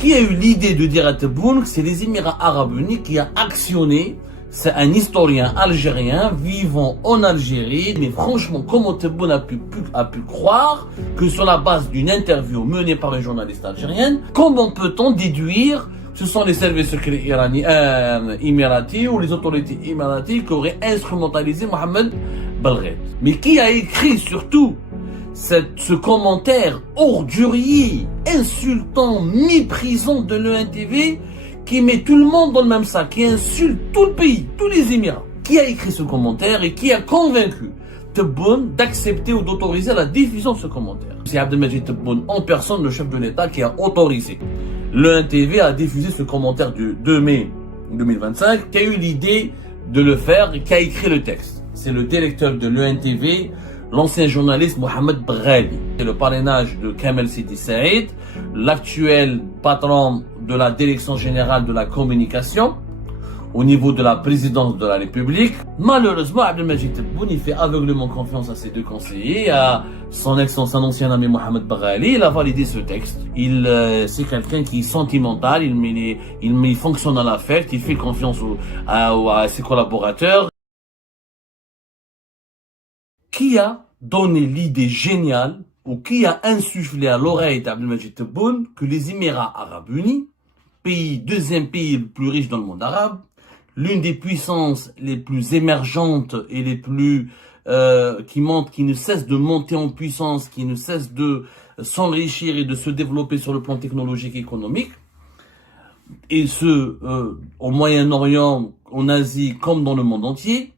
Qui a eu l'idée de dire à Tebboune que c'est les Émirats Arabes Unis qui a actionné? C'est un historien algérien vivant en Algérie. Mais franchement, comment Tebboune a pu croire que sur la base d'une interview menée par une journaliste algérienne, comment peut-on déduire que ce sont les services secrets émiratis ou les autorités émiraties qui auraient instrumentalisé Mohamed Belghed? Mais qui a écrit surtout ce commentaire ordurier, insultant, méprisant de l'ENTV, qui met tout le monde dans le même sac, qui insulte tout le pays, tous les Émirats? Qui a écrit ce commentaire et qui a convaincu Tebboune d'accepter ou d'autoriser la diffusion de ce commentaire? C'est Abdelmajid Tebboune en personne, le chef de l'État, qui a autorisé l'ENTV à diffuser ce commentaire du 2 mai 2025, qui a eu l'idée de le faire et qui a écrit le texte. C'est le directeur de l'ENTV, l'ancien journaliste Mohamed Brali. C'est le parrainage de Kamel Sidi Saïd, l'actuel patron de la direction générale de la communication au niveau de la présidence de la République. Malheureusement, Abdelmajid Tebboune, il fait aveuglément confiance à ses deux conseillers, à son ancien ami Mohamed Brali. Il a validé ce texte. C'est quelqu'un qui est sentimental, il fonctionne à l'affect, il fait confiance à ses collaborateurs. Qui a donné l'idée géniale ou qui a insufflé à l'oreille d'Abdelmajid Tebboune que les Émirats Arabes Unis, deuxième pays le plus riche dans le monde arabe, l'une des puissances les plus émergentes et les plus qui ne cesse de monter en puissance, qui ne cesse de s'enrichir et de se développer sur le plan technologique et économique, et ce au Moyen-Orient, en Asie comme dans le monde entier.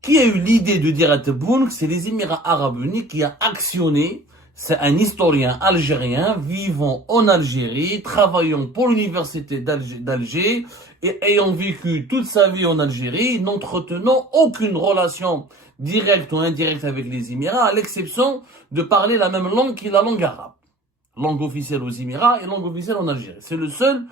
Qui a eu l'idée de dire à Tebboune que c'est les Émirats Arabes Unis qui a actionné? C'est un historien algérien vivant en Algérie, travaillant pour l'université d'Alger et ayant vécu toute sa vie en Algérie, n'entretenant aucune relation directe ou indirecte avec les Émirats, à l'exception de parler la même langue qui est la langue arabe. Langue officielle aux Émirats et langue officielle en Algérie. C'est le seul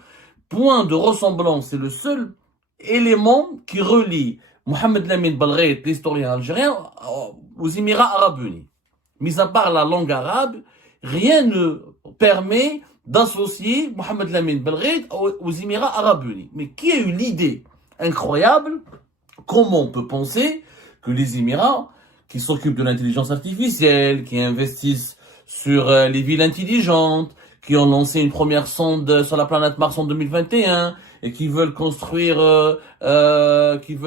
point de ressemblance, c'est le seul élément qui relie Mohamed Lamine Belghed, l'historien algérien, aux Émirats Arabes Unis. Mis à part la langue arabe, rien ne permet d'associer Mohamed Lamine Belghed aux Émirats Arabes Unis. Mais qui a eu l'idée incroyable? Comment on peut penser que les Émirats, qui s'occupent de l'intelligence artificielle, qui investissent sur les villes intelligentes, qui ont lancé une première sonde sur la planète Mars en 2021, et qui veulent construire, qui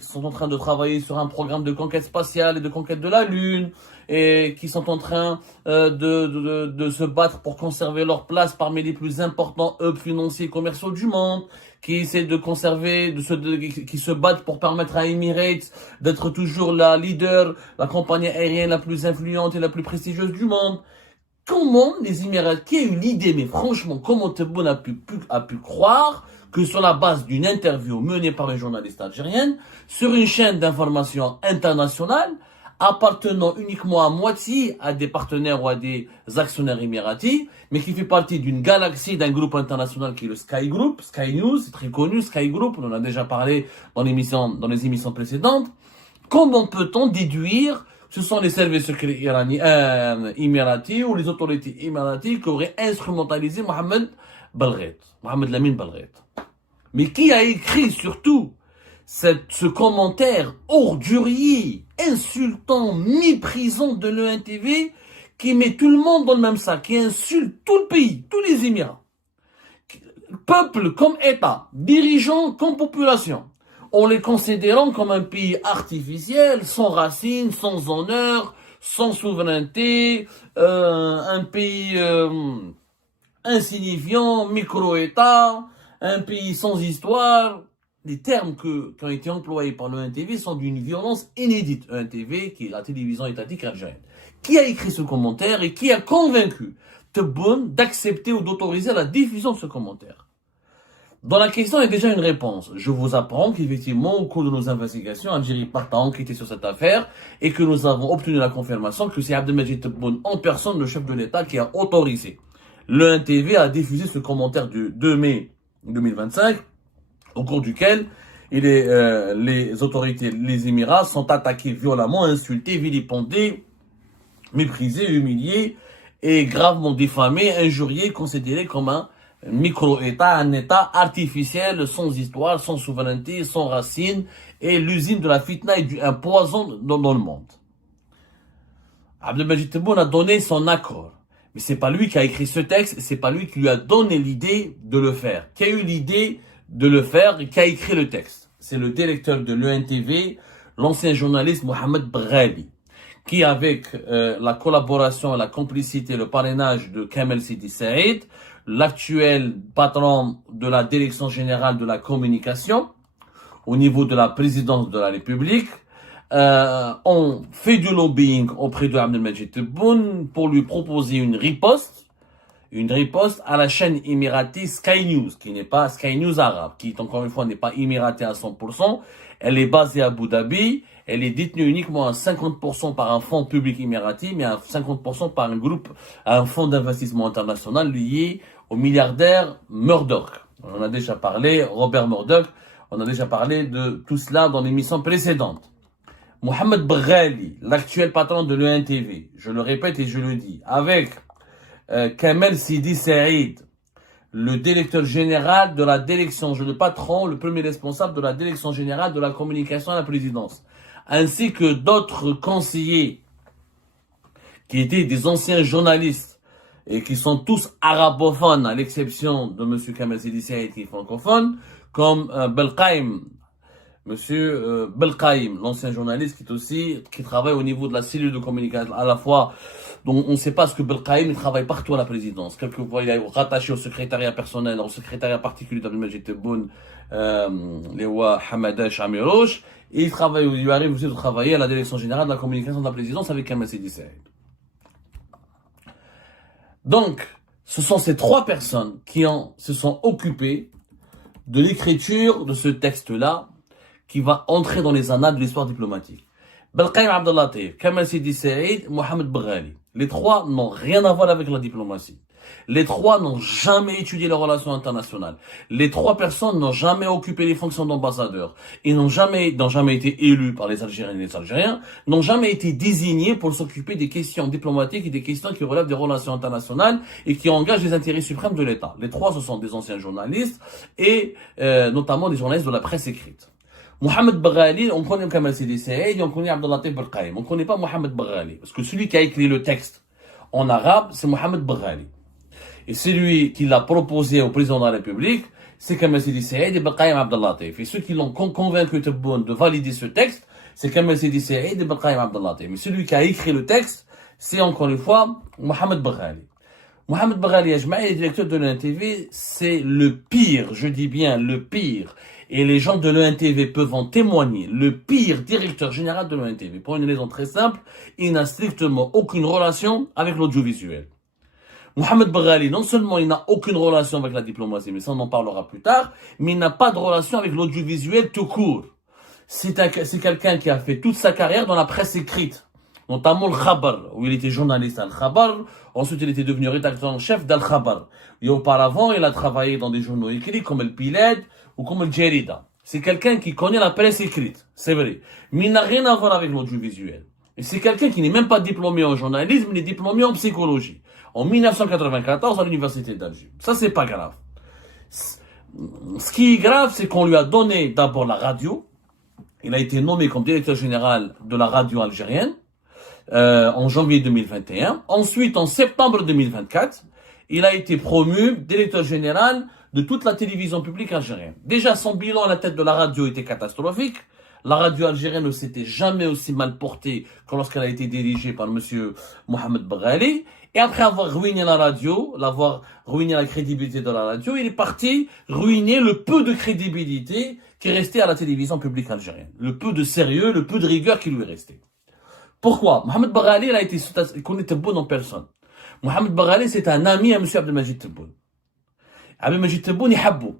sont en train de travailler sur un programme de conquête spatiale et de conquête de la Lune, et qui sont en train de se battre pour conserver leur place parmi les plus importants hubs financiers et commerciaux du monde, qui essaient de conserver, qui se battent pour permettre à Emirates d'être toujours la leader, la compagnie aérienne la plus influente et la plus prestigieuse du monde. Comment les Émirats, qui a eu l'idée, mais franchement, comment Tebboune a pu croire que sur la base d'une interview menée par une journaliste algérienne, sur une chaîne d'information internationale, appartenant uniquement à moitié à des partenaires ou à des actionnaires émiratis, mais qui fait partie d'une galaxie, d'un groupe international qui est le Sky Group, Sky News, c'est très connu, Sky Group, on en a déjà parlé dans les émissions précédentes. Comment peut-on déduire que ce sont les services secrets émiratis ou les autorités émiraties qui auraient instrumentalisé Mohamed Lamine Belghed? Mais qui a écrit surtout ce commentaire ordurier, insultant, méprisant de l'ENTV, qui met tout le monde dans le même sac, qui insulte tout le pays, tous les Émirats, peuple comme État, dirigeants comme population, en les considérant comme un pays artificiel, sans racines, sans honneur, sans souveraineté, un pays insignifiant, micro-État, un pays sans histoire. Les termes qui ont été employés par l'ENTV sont d'une violence inédite. l'ENTV, qui est la télévision étatique algérienne. Qui a écrit ce commentaire et qui a convaincu Tebboune d'accepter ou d'autoriser la diffusion de ce commentaire? Dans la question, il y a déjà une réponse. Je vous apprends qu'effectivement, au cours de nos investigations, Algérie part à enquêter sur cette affaire et que nous avons obtenu la confirmation que c'est Abdelmajid Tebboune en personne, le chef de l'État, qui a autorisé l'ENTV à diffuser ce commentaire du 2 mai 2025, au cours duquel les autorités, les Émirats, sont attaqués violemment, insultés, vilipendés, méprisés, humiliés et gravement diffamés, injuriés, considérés comme un micro-État, un État artificiel, sans histoire, sans souveraineté, sans racines, et l'usine de la fitna et un poison dans le monde. Abdelmajid Tebboune a donné son accord. Mais c'est pas lui qui a écrit ce texte, c'est pas lui qui lui a donné l'idée de le faire. Qui a eu l'idée de le faire et qui a écrit le texte? C'est le directeur de l'ENTV, l'ancien journaliste Mohamed Brali, qui avec la collaboration, la complicité, le parrainage de Kamel Sidi Saïd, l'actuel patron de la direction générale de la communication, au niveau de la présidence de la République, ont fait du lobbying auprès de Abdelmajid Tebboune pour lui proposer une riposte à la chaîne émiratée Sky News, qui n'est pas Sky News arabe, qui encore une fois n'est pas émiratée à 100%. Elle est basée à Abu Dhabi, elle est détenue uniquement à 50% par un fonds public émirati, mais à 50% par un fonds d'investissement international lié au milliardaire Murdoch. On en a déjà parlé, Robert Murdoch, on a déjà parlé de tout cela dans l'émission précédente. Mohamed Brali, l'actuel patron de l'ENTV, je le répète et je le dis, avec Kamel Sidi Saïd, le directeur général de la direction, le patron, le premier responsable de la direction générale de la communication à la présidence, ainsi que d'autres conseillers qui étaient des anciens journalistes et qui sont tous arabophones, à l'exception de M. Kamel Sidi Saïd qui est francophone, comme Belkaïm, Monsieur Belkaïm, l'ancien journaliste qui travaille au niveau de la cellule de communication, à la fois, dont on ne sait pas ce que Belkaïm, il travaille partout à la présidence. Quelquefois, il est rattaché au secrétariat personnel, au secrétariat particulier d'Abdelmajid Tebboune, Lewa Hamadash Amirouche, et il lui arrive aussi de travailler à la direction générale de la communication de la présidence avec Kamel Sidi Saïd. Donc, ce sont ces trois personnes qui se sont occupées de l'écriture de ce texte-là, qui va entrer dans les annales de l'histoire diplomatique. Belkaïm Abdellatif, Kamel Sidi Saïd, Mohamed Brali. Les trois n'ont rien à voir avec la diplomatie. Les trois n'ont jamais étudié les relations internationales. Les trois personnes n'ont jamais occupé les fonctions d'ambassadeur. Ils n'ont jamais été élus par les Algériens et les Algériens, n'ont jamais été désignés pour s'occuper des questions diplomatiques et des questions qui relèvent des relations internationales et qui engagent les intérêts suprêmes de l'État. Les trois, ce sont des anciens journalistes et notamment des journalistes de la presse écrite. Mohamed Brali, on connaît Kamel Sidi Saïd et on connaît Abdellatif Belkaïm. On ne connaît pas Mohamed Brali, parce que celui qui a écrit le texte en arabe, c'est Mohamed Brali. Et celui qui l'a proposé au président de la République, c'est Kamel Sidi Saïd et Belkaïm Abdellatif. Et ceux qui l'ont convaincu de valider ce texte, c'est Kamel Sidi Saïd et Belkaïm Abdellatif. Mais celui qui a écrit le texte, c'est encore une fois Mohamed Brali. Mohamed Brali Ajmaï, directeur de l'ENTV, c'est le pire, je dis bien le pire. Et les gens de l'ENTV peuvent en témoigner. Le pire directeur général de l'ENTV. Pour une raison très simple, il n'a strictement aucune relation avec l'audiovisuel. Mohamed Brali, non seulement il n'a aucune relation avec la diplomatie, mais ça on en parlera plus tard, mais il n'a pas de relation avec l'audiovisuel tout court. C'est quelqu'un qui a fait toute sa carrière dans la presse écrite. Notamment le Khabar, où il était journaliste à Al-Khabar. Ensuite, il était devenu rédacteur en chef d'Al-Khabar. Et auparavant, il a travaillé dans des journaux écrits comme El Piled ou comme El Jarida. C'est quelqu'un qui connaît la presse écrite, c'est vrai. Mais il n'a rien à voir avec l'audiovisuel. Et c'est quelqu'un qui n'est même pas diplômé en journalisme, il est diplômé en psychologie. En 1994 à l'université d'Alger. Ça, c'est pas grave. Ce qui est grave, c'est qu'on lui a donné d'abord la radio. Il a été nommé comme directeur général de la radio algérienne. En janvier 2021. Ensuite, en septembre 2024, il a été promu directeur général de toute la télévision publique algérienne. Déjà, son bilan à la tête de la radio était catastrophique. La radio algérienne ne s'était jamais aussi mal portée que lorsqu'elle a été dirigée par monsieur Mohamed Brali. Et après avoir ruiné la radio, l'avoir ruiné la crédibilité de la radio, il est parti ruiner le peu de crédibilité qui restait à la télévision publique algérienne. Le peu de sérieux, le peu de rigueur qui lui restait. Pourquoi? Mohamed Brali, il connaît Tebboune en personne. Mohamed Brali, c'est un ami à M. Abdelmajid Tebboune. Abdelmajid Tebboune, il habou.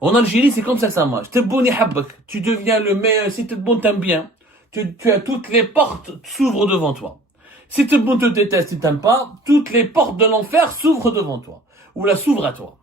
En Algérie, c'est comme ça que ça marche. Tebboune, il habbak. Tu deviens le meilleur. Si Tebboune t'aime bien, tu as toutes les portes s'ouvrent devant toi. Si Tebboune te déteste, il t'aime pas, toutes les portes de l'enfer s'ouvrent devant toi. Ou la s'ouvrent à toi.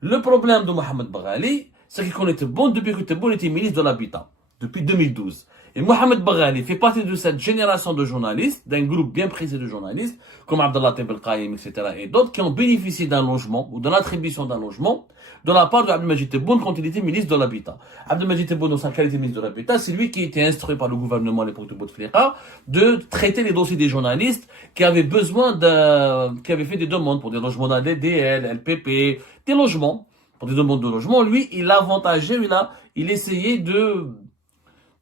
Le problème de Mohamed Brali, c'est qu'il connaît Tebboune depuis que Tebboune était ministre de l'Habitat. Depuis 2012. Et Mohamed Baghali fait partie de cette génération de journalistes, d'un groupe bien précis de journalistes, comme Abdallah Tebelkaïm, etc. et d'autres, qui ont bénéficié d'un logement, ou de l'attribution d'un logement, de la part d'Abdelmajid Tebboune quand il était ministre de l'Habitat. Abdelmajid Tebboune, dans sa qualité de ministre de l'Habitat, c'est lui qui était instruit par le gouvernement à l'époque de Bouteflika de traiter les dossiers des journalistes qui avaient qui avaient fait des demandes pour des logements d'ADL, LPP, des logements, pour des demandes de logement. Lui, il avantageait, il essayait il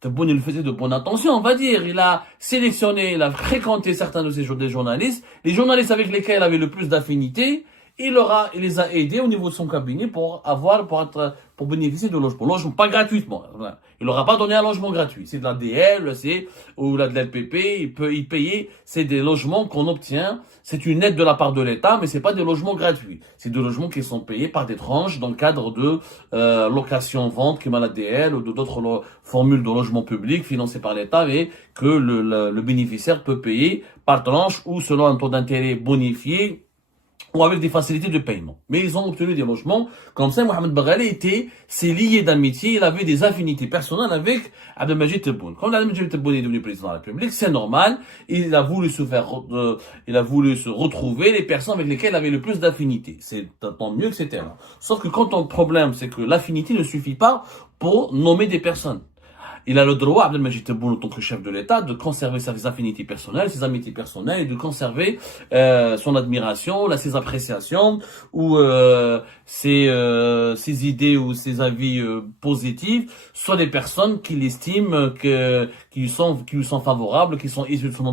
le faisait de bonne intention, on va dire. Il a sélectionné, il a fréquenté certains de ces journalistes. Les journalistes avec lesquels il avait le plus d'affinité, il les a aidés au niveau de son cabinet pour bénéficier de logements. Logement, pas gratuitement. Il leur a pas donné un logement gratuit. C'est de la DL, ou de l'LPP, il payait. C'est des logements qu'on obtient. C'est une aide de la part de l'État, mais c'est pas des logements gratuits. C'est des logements qui sont payés par des tranches dans le cadre de, location-vente, qui est la DL, ou d'autres formules de logement public financées par l'État, mais que le bénéficiaire peut payer par tranche ou selon un taux d'intérêt bonifié, ou avec des facilités de paiement. Mais ils ont obtenu des logements. Comme ça, Mohamed Baghali s'est lié d'amitié, il avait des affinités personnelles avec Abdelmajid Tebboune. Quand Abdelmajid Tebboune est devenu président de la République, c'est normal, il a voulu se retrouver les personnes avec lesquelles il avait le plus d'affinités. C'est tant mieux, etc. Sauf que quand ton problème, c'est que l'affinité ne suffit pas pour nommer des personnes. Il a le droit, Abdelmajid Tebboune, en tant que chef de l'État, de conserver ses affinités personnelles, ses amitiés personnelles, et de conserver son admiration, ses appréciations, ou ses idées ou ses avis positifs, soit des personnes qu'il estime qui lui sont favorables, qui sont issues de son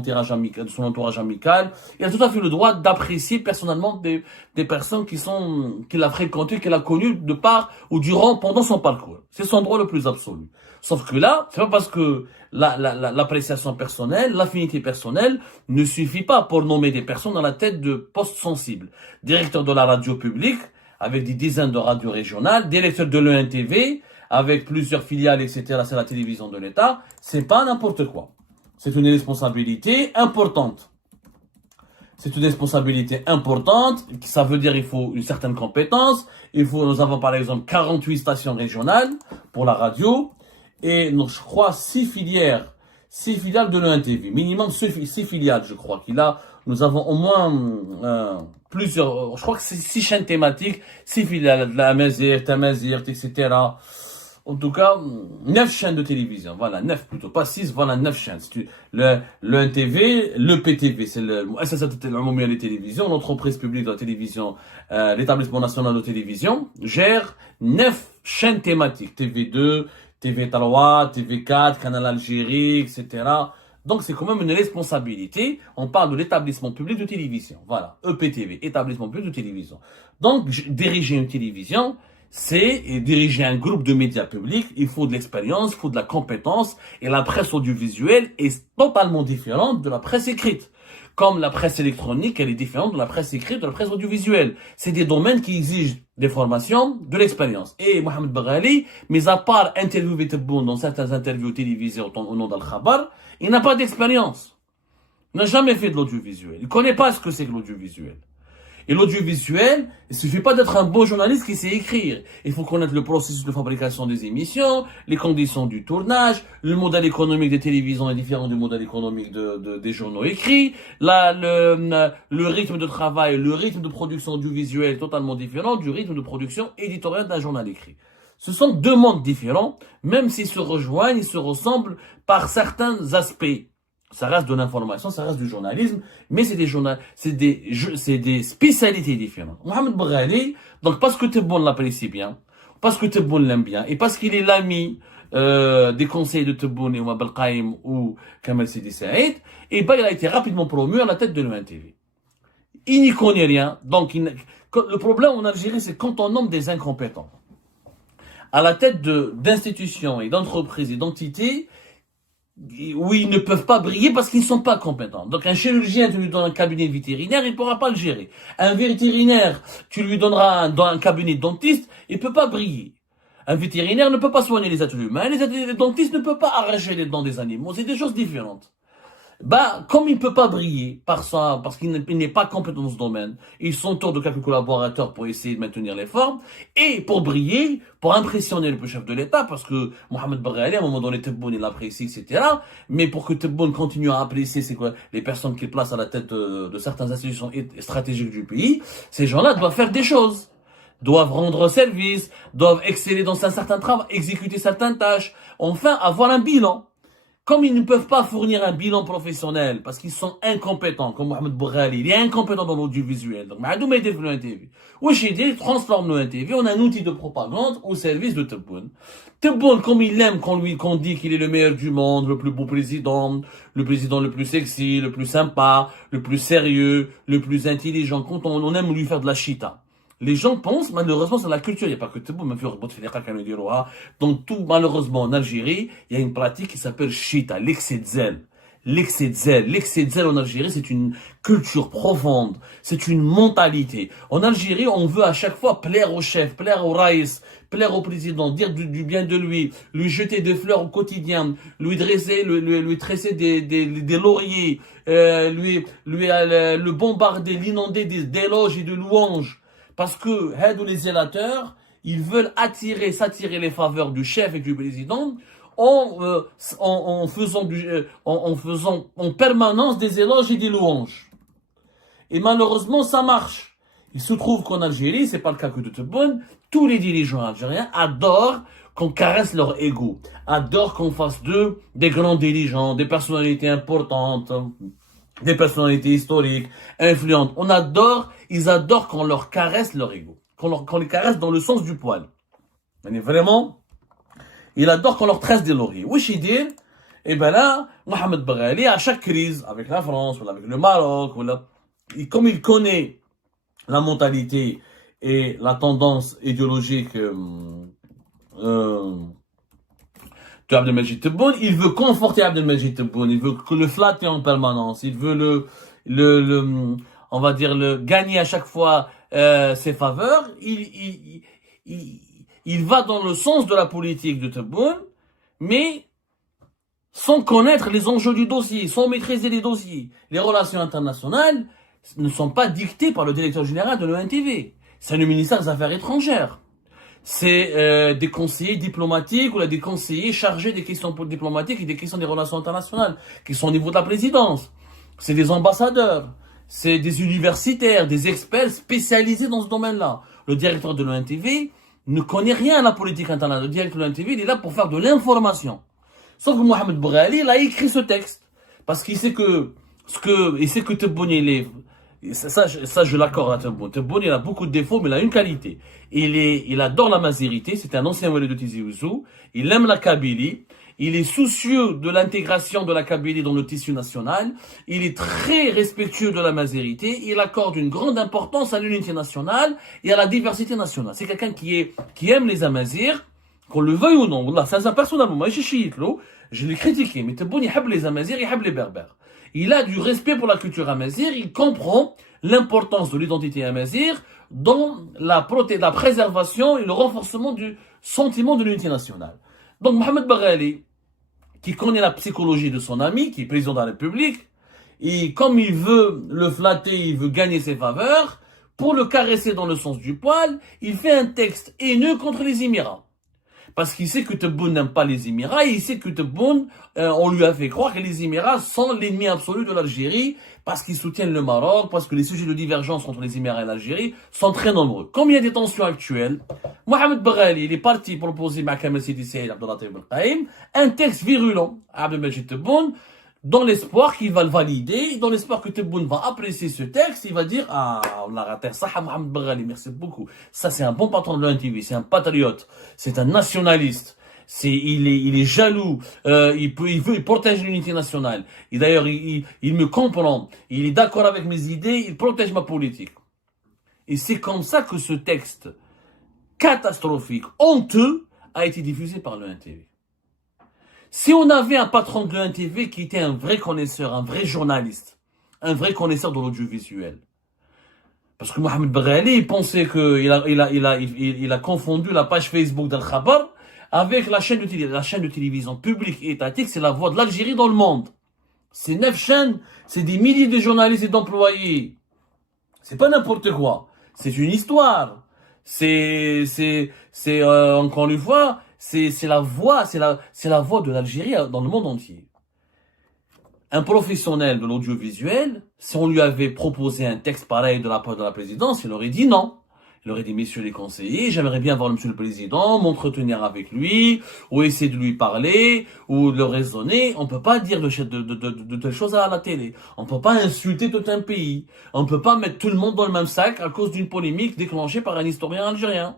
entourage amical. Il a tout à fait le droit d'apprécier personnellement des personnes qu'il a fréquentées, qu'il a connues de part ou pendant son parcours. C'est son droit le plus absolu. Sauf que là, c'est pas parce que l'appréciation personnelle, l'affinité personnelle ne suffit pas pour nommer des personnes dans la tête de postes sensibles. Directeur de la radio publique, avec des dizaines de radios régionales, directeur de l'ENTV, avec plusieurs filiales, etc. C'est la télévision de l'État. C'est pas n'importe quoi. C'est une responsabilité importante. C'est une responsabilité importante, ça veut dire il faut une certaine compétence. Nous avons par exemple 48 stations régionales pour la radio. Et donc, je crois 6 filiales de l'ENTV, minimum 6 filiales, je crois qu'il a. Nous avons au moins plusieurs, je crois que c'est 6 chaînes thématiques, 6 filiales, de la Amazigh, Tamazight, etc. En tout cas, 9 chaînes de télévision, voilà, 9 plutôt, pas 6, voilà, 9 chaînes. Le NTV, le PTV, c'est le télévision, l'entreprise publique de la télévision, l'établissement national de télévision, gère 9 chaînes thématiques, TV2, TV3, TV4, Canal Algérie, etc. Donc c'est quand même une responsabilité. On parle de l'établissement public de télévision. Voilà, EPTV, établissement public de télévision. Donc diriger une télévision, c'est diriger un groupe de médias publics. Il faut de l'expérience, il faut de la compétence. Et la presse audiovisuelle est totalement différente de la presse écrite. Comme la presse électronique, elle est différente de la presse écrite, de la presse audiovisuelle. C'est des domaines qui exigent des formations, de l'expérience. Et Mohamed Baghali, mis à part interviewer Tebboune dans certaines interviews télévisées au nom d'Al-Khabar, il n'a pas d'expérience. Il n'a jamais fait de l'audiovisuel. Il ne connaît pas ce que c'est que l'audiovisuel. Et l'audiovisuel, il suffit pas d'être un bon journaliste qui sait écrire. Il faut connaître le processus de fabrication des émissions, les conditions du tournage, le modèle économique des télévisions est différent du modèle économique des journaux écrits, le rythme de travail, le rythme de production audiovisuelle est totalement différent du rythme de production éditoriale d'un journal écrit. Ce sont deux mondes différents, même s'ils se rejoignent, ils se ressemblent par certains aspects. Ça reste de l'information, ça reste du journalisme, mais c'est des spécialités différentes. Mohamed Baghali, donc parce que Tebboune l'apprécie bien, parce que Tebboune l'aime bien, et parce qu'il est l'ami des conseillers de Tebboune et Ouad Belkaïm ou Kamal Sidi Saïd, et ben il a été rapidement promu à la tête de l'ENTV. Il n'y connaît rien, donc le problème en Algérie, c'est quand on nomme des incompétents à la tête d'institutions et d'entreprises et d'entités, où ils ne peuvent pas briller parce qu'ils ne sont pas compétents. Donc un chirurgien, tu lui donnes un cabinet vétérinaire, il ne pourra pas le gérer. Un vétérinaire, tu lui donneras dans un cabinet dentiste, il ne peut pas briller. Un vétérinaire ne peut pas soigner les êtres humains, les dentistes ne peuvent pas arracher les dents des animaux, c'est des choses différentes. Bah, comme il ne peut pas briller parce qu'il n'est pas compétent dans ce domaine, il s'entoure de quelques collaborateurs pour essayer de maintenir les formes, et pour briller, pour impressionner le chef de l'État, parce que Mohamed Baghali, à un moment donné, Tebboune, il l'apprécie, etc. Mais pour que Tebboune continue à apprécier les personnes qu'il place à la tête de certaines institutions stratégiques du pays, ces gens-là doivent faire des choses, doivent rendre service, doivent exceller dans un certain travail, exécuter certaines tâches, enfin avoir un bilan. Comme ils ne peuvent pas fournir un bilan professionnel parce qu'ils sont incompétents, comme Mohamed Baghali, il est incompétent dans l'audiovisuel. Donc, Maadou m'a aidé le NTV. Wesh, il transforme le NTV en un outil de propagande au service de Tebboune. Tebboune, comme il aime qu'on dit qu'il est le meilleur du monde, le plus beau président le plus sexy, le plus sympa, le plus sérieux, le plus intelligent, quand on aime lui faire de la chita. Les gens pensent, malheureusement, c'est la culture. Il n'y a pas que Tebboune, mais donc tout, malheureusement, en Algérie, il y a une pratique qui s'appelle chita, l'excès de zèle. L'excès de zèle. L'excès de zèle en Algérie, c'est une culture profonde. C'est une mentalité. En Algérie, on veut à chaque fois plaire au chef, plaire au raïs, plaire au président, dire du bien de lui jeter des fleurs au quotidien, lui tresser des lauriers, le bombarder, l'inonder d'éloges et de louanges. Parce que, les zélateurs, ils veulent s'attirer les faveurs du chef et du président en faisant en permanence des éloges et des louanges. Et malheureusement, ça marche. Il se trouve qu'en Algérie, c'est pas le cas que de Tebboune, tous les dirigeants algériens adorent qu'on caresse leur ego, adorent qu'on fasse d'eux des grands dirigeants, des personnalités importantes, des personnalités historiques, influentes. Ils adorent qu'on leur caresse leur ego, qu'on les caresse dans le sens du poil. Mais vraiment, il adore qu'on leur tresse des lauriers. Wesh dit, et ben là, Mohamed Baghali, à chaque crise, avec la France, ou avec le Maroc, comme il connaît la mentalité et la tendance idéologique de Abdelmajid Tebboune, il veut conforter Abdelmajid Tebboune, il veut le flatter en permanence, il veut on va dire gagner à chaque fois ses faveurs. Il va dans le sens de la politique de Tebboune, mais sans connaître les enjeux du dossier, sans maîtriser les dossiers. Les relations internationales ne sont pas dictées par le directeur général de l'ONTV. C'est le ministère des Affaires étrangères. C'est des conseillers diplomatiques ou des conseillers chargés des questions diplomatiques et des questions des relations internationales, qui sont au niveau de la présidence. C'est des ambassadeurs, c'est des universitaires, des experts spécialisés dans ce domaine-là. Le directeur de l'ONTV ne connaît rien à la politique internationale. Le directeur de l'ONTV, il est là pour faire de l'information. Sauf que Mohamed Baghali, il a écrit ce texte. Parce qu'il sait que Tebboune, ça, je l'accorde à Tebboune. Tebboune, il a beaucoup de défauts, mais il a une qualité. Il adore la mazérité. C'est un ancien wali de Tizi Ouzou. Il aime la Kabylie. Il est soucieux de l'intégration de la Kabylie dans le tissu national. Il est très respectueux de la mazérité. Il accorde une grande importance à l'unité nationale et à la diversité nationale. C'est quelqu'un qui aime les Amazirs, qu'on le veuille ou non. Wallah, c'est un personnellement. Moi, je l'ai critiqué. Mais Tebboune, il aime les Amazirs, il aime les Berbères. Il a du respect pour la culture amazigh, il comprend l'importance de l'identité amazigh dans la préservation et le renforcement du sentiment de l'unité nationale. Donc Mohamed Baghali, qui connaît la psychologie de son ami, qui est président de la République, et comme il veut le flatter, il veut gagner ses faveurs, pour le caresser dans le sens du poil, il fait un texte haineux contre les Émirats. Parce qu'il sait que Tebboune n'aime pas les Émirats, et il sait que Tebboune, on lui a fait croire que les Émirats sont l'ennemi absolu de l'Algérie, parce qu'ils soutiennent le Maroc, parce que les sujets de divergence entre les Émirats et l'Algérie sont très nombreux. Comme il y a des tensions actuelles, Mohamed Baghali, il est parti proposer à Kamal Sidi Saïd Abdellah Ben Qaïm un texte virulent à Abdelmajid Tebboune, dans l'espoir qu'il va le valider, dans l'espoir que Tebboune va apprécier ce texte, il va dire, ah, on a raté ça, Mohamed Baghali, merci beaucoup. Ça, c'est un bon patron de l'ONTV, c'est un patriote, c'est un nationaliste, il est jaloux, il protège l'unité nationale. Et d'ailleurs, il me comprend, il est d'accord avec mes idées, il protège ma politique. Et c'est comme ça que ce texte catastrophique, honteux, a été diffusé par l'ONTV. Si on avait un patron de l'ONTV qui était un vrai connaisseur, un vrai journaliste, un vrai connaisseur de l'audiovisuel, parce que Mohamed Baghali, il pensait qu'il a confondu la page Facebook d'Al Khabar avec la chaîne de télévision publique et étatique, c'est la voix de l'Algérie dans le monde. C'est 9 chaînes, c'est des milliers de journalistes et d'employés. C'est pas n'importe quoi. C'est une histoire. Encore une fois, c'est la voix, c'est la voix de l'Algérie dans le monde entier. Un professionnel de l'audiovisuel, si on lui avait proposé un texte pareil de la part de la présidence, il aurait dit non. Il aurait dit, messieurs les conseillers, j'aimerais bien voir monsieur le président, m'entretenir avec lui, ou essayer de lui parler, ou de le raisonner. On peut pas dire de telles choses à la télé. On peut pas insulter tout un pays. On peut pas mettre tout le monde dans le même sac à cause d'une polémique déclenchée par un historien algérien.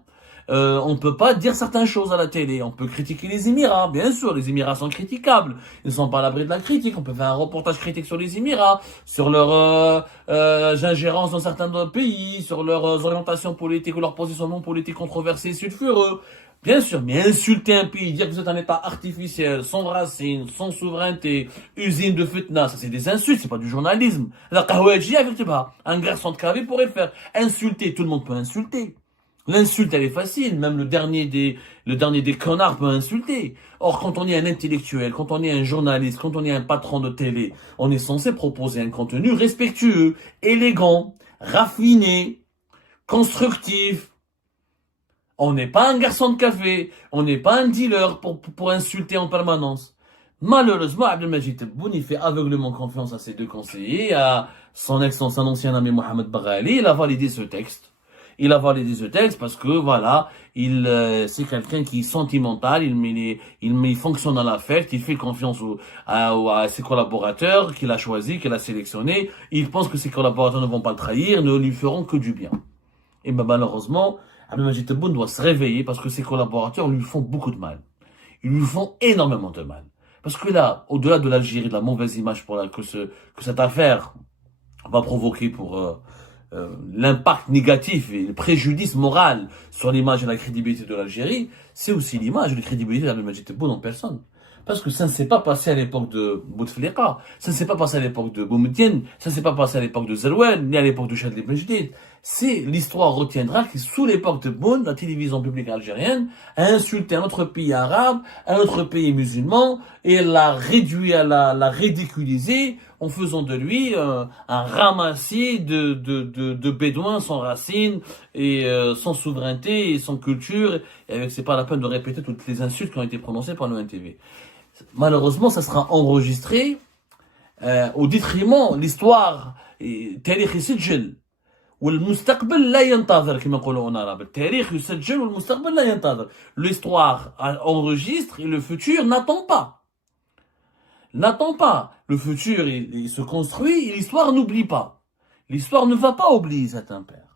On peut pas dire certaines choses à la télé. On peut critiquer les Émirats, bien sûr, les Émirats sont critiquables. Ils ne sont pas à l'abri de la critique. On peut faire un reportage critique sur les Émirats, sur leur ingérence dans certains pays, sur leurs orientations politiques ou leurs positionnements politiques controversés, sulfureux. Bien sûr, mais insulter un pays, dire que vous êtes un État artificiel, sans racines, sans souveraineté, usine de fitna, ça c'est des insultes, c'est pas du journalisme. La Kahouadji, avec pas, un garçon de café pourrait le faire. Insulter, tout le monde peut insulter. L'insulte, elle est facile. Même le dernier des connards peut insulter. Or, quand on est un intellectuel, quand on est un journaliste, quand on est un patron de télé, on est censé proposer un contenu respectueux, élégant, raffiné, constructif. On n'est pas un garçon de café. On n'est pas un dealer pour insulter en permanence. Malheureusement, Abdelmajid Tebboune, il fait aveuglément confiance à ses deux conseillers, à son ancien ami Mohamed Baghali. Il a validé ce texte. Il a validé ce texte parce que voilà, c'est quelqu'un qui est sentimental, il fonctionne à l'affect, il fait confiance à ses collaborateurs qu'il a choisis, qu'il a sélectionnés. Il pense que ses collaborateurs ne vont pas le trahir, ne lui feront que du bien. Et ben malheureusement, Abdelmajid Tebboune doit se réveiller parce que ses collaborateurs lui font beaucoup de mal. Ils lui font énormément de mal. Parce que là, au-delà de l'Algérie, de la mauvaise image que cette affaire va provoquer pour l'impact négatif et le préjudice moral sur l'image et la crédibilité de l'Algérie, c'est aussi l'image et la crédibilité d'Abdelmajid Tebboune en personne. Parce que ça ne s'est pas passé à l'époque de Bouteflika, ça ne s'est pas passé à l'époque de Boumediene, ça ne s'est pas passé à l'époque de Zerouel, ni à l'époque de Chadli Benjedid. C'est l'histoire retiendra que sous l'époque de Boun, la télévision publique algérienne a insulté un autre pays arabe, un autre pays musulman, et l'a réduit l'a ridiculisé en faisant de lui un ramassis de bédouins sans racines et sans souveraineté et sans culture. Et avec, c'est pas la peine de répéter toutes les insultes qui ont été prononcées par le NTV. Malheureusement, ça sera enregistré au détriment de l'histoire تاريخ يسجل والمستقبل لا ينتظر كما نقولوا en arabe. التاريخ يسجل والمستقبل لا ينتظر. L'histoire enregistre et le futur n'attend pas. N'attend pas. Le futur, il se construit et l'histoire n'oublie pas. L'histoire ne va pas oublier cet impair.